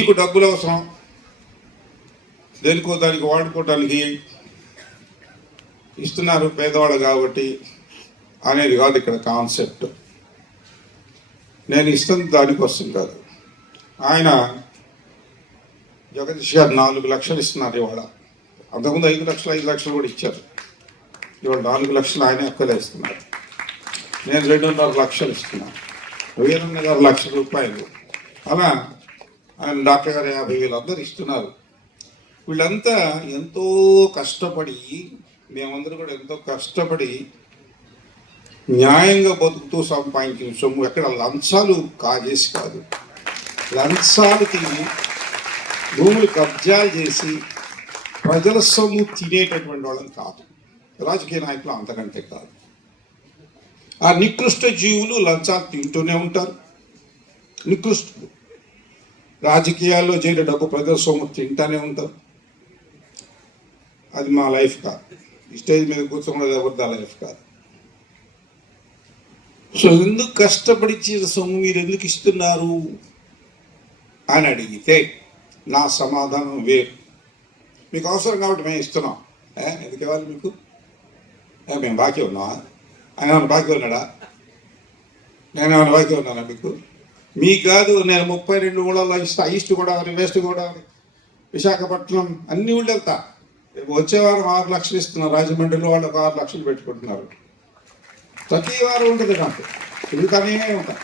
మీకు డబ్బులు అవసరం, దేనికో దానికి వాడుకోవడానికి ఇస్తున్నారు పేదవాళ్ళు కాబట్టి అనేది కాదు ఇక్కడ కాన్సెప్ట్. నేను ఇస్తుంది దానికోసం కాదు. ఆయన జగదీష్ గారు 4 లక్షలు ఇస్తున్నారు ఇవాళ. అంతకుముందు 5 లక్షలు 5 లక్షలు కూడా ఇచ్చారు. ఇవాళ 4 లక్షలు ఆయన ఎక్కలే ఇస్తున్నారు. నేను 2.5 లక్షలు ఇస్తున్నాను. వీరన్న గారు ₹1,00,000. అలా ఆయన డాక్టర్ గారు 50,000 అందరు ఇస్తున్నారు. వీళ్ళంతా ఎంతో కష్టపడి, మేమందరూ కూడా ఎంతో కష్టపడి న్యాయంగా బతుకుతూ సంపాదించిన సొమ్ము. ఎక్కడ లంచాలు కాజేసి కాదు, లంచాలు తిని భూములు కబ్జాలు చేసి ప్రజల సొమ్ము తినేటటువంటి వాళ్ళని కాదు. రాజకీయ నాయకులు అంతకంటే కాదు. ఆ నికృష్ట జీవులు లంచాలు తింటూనే ఉంటారు. నికృష్టులు రాజకీయాల్లో చేరే డబ్బు ప్రజల సొమ్ము తింటానే ఉంటారు. అది మా లైఫ్ కాదు. ఈ స్టేజ్ మీద కూర్చోవడం ఎవరిది ఆ లైఫ్ కాదు. సో ఎందుకు కష్టపడి ఇచ్చిన సొమ్ము మీరు ఎందుకు ఇస్తున్నారు అని అడిగితే నా సమాధానం వేరు. మీకు అవసరం కాబట్టి మేము ఇస్తున్నాం. ఎందుకు ఇవ్వాలి మీకు? మేము బాకీ ఉన్నావా? ఆయన ఏమైనా బాకీ ఉన్నాడా? నేను ఏమైనా బాకీ ఉన్నానా మీకు? మీకు కాదు. నేను 32 ఊళ్ళల్లో ఇస్తా. ఈస్ట్ గోదావరి, వెస్ట్ గోదావరి, విశాఖపట్నం అన్ని ఊళ్ళు వెళ్తా. వచ్చే వారం 6 లక్షలు ఇస్తున్నారు. రాజమండ్రిలో వాళ్ళు 6 లక్షలు పెట్టుకుంటున్నారు. ప్రతి వారం ఉంటుంది నాకు. తిరుగుతానే ఉంటా.